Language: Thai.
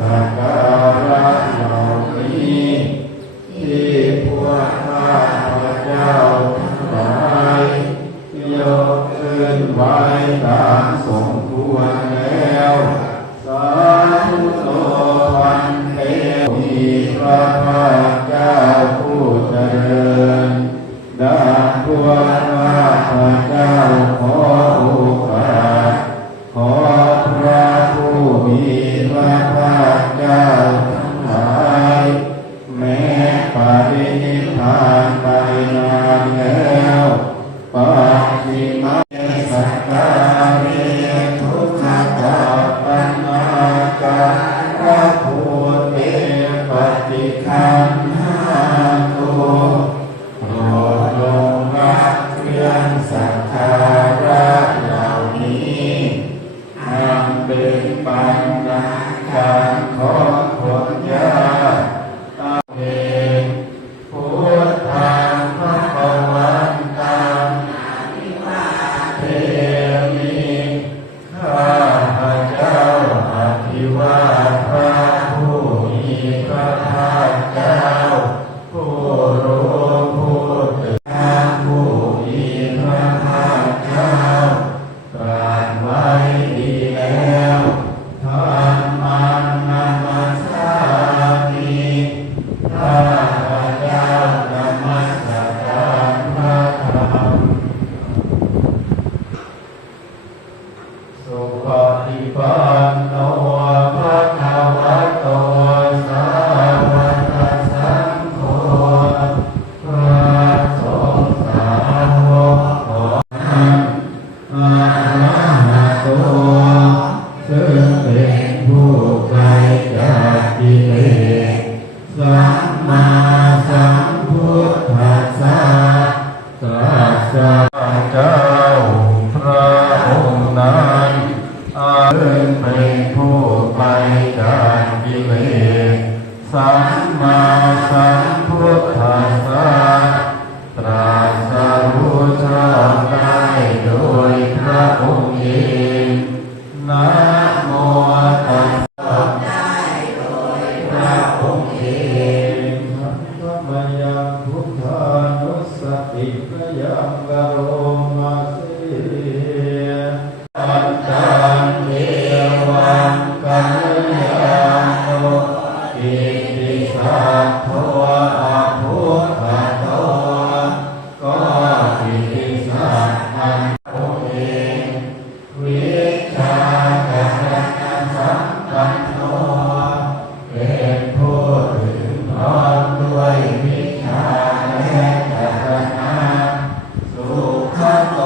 สักการะเหล่านี้ที่พวกข้าพเจ้าทั้งหลายยกขึ้นไว้ตามสมควรแล้วสาธุโตพันเตมีพระภาคเจ้าผู้เจริญดังพวกข้าพเจ้าขอโอกาสขอพระผู้มีพระภาคเจ้าทั้งหลายแม้ปรินิพพานไปนานแล้วปาฏิมาสักการะทุกขตาปัญนาการะภูเตปฏิคันหาตุโปรดลงรับเครื่องสักการะเหล่านี้อันเป็นปัญญาการของคนยากเองพุทธังภวันตังเทมิข้าพเจ้าอภิวาทพระผู้มีพระภาคเจ้าผู้รู้ผู้ตื่นผู้มีพระภาคเจ้าตรัสไว้ดีแล้วธัมมังนัมมัสสามิข้าพเจ้านมัสการพระธรรมสุปฏิปันโนภะคะวะโตสาวกสังโฆพระสงฆ์สาวกของท่านอะระหะโตซึ่งเป็นผู้ไกลจากกิเลสสัมมาสัมพุทธัสสะตรัสเจ้าพระองค์นั้นเป็นผู้ไปจากกิเลสสัมมาสัมพุทธัสสะตรัสรู้ชอบได้โดยพระองค์เองนะโมตัสสะได้โดยพระองค์เองสัมมายังพุทธานุสติพยังกโรมาสิปัญจเทวังกัลยาโนอิติสัทโธอะพุทธโตก็อิติสัทธังโตเองวิชากัลยาณสัมปันโนเป็นผู้ถึงพร้อมด้วยวิชาและกัลยาณสุขโต